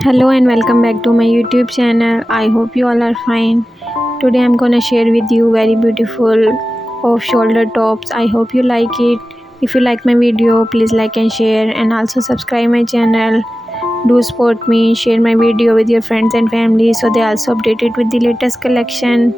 Hello and welcome back to my YouTube channel. I hope you all are fine. Today I'm gonna share with you very beautiful off shoulder tops. I hope you like it. If you like my video, please like and share, and also subscribe my channel. Do support me, share my video with your friends and family so they also updated with the latest collection.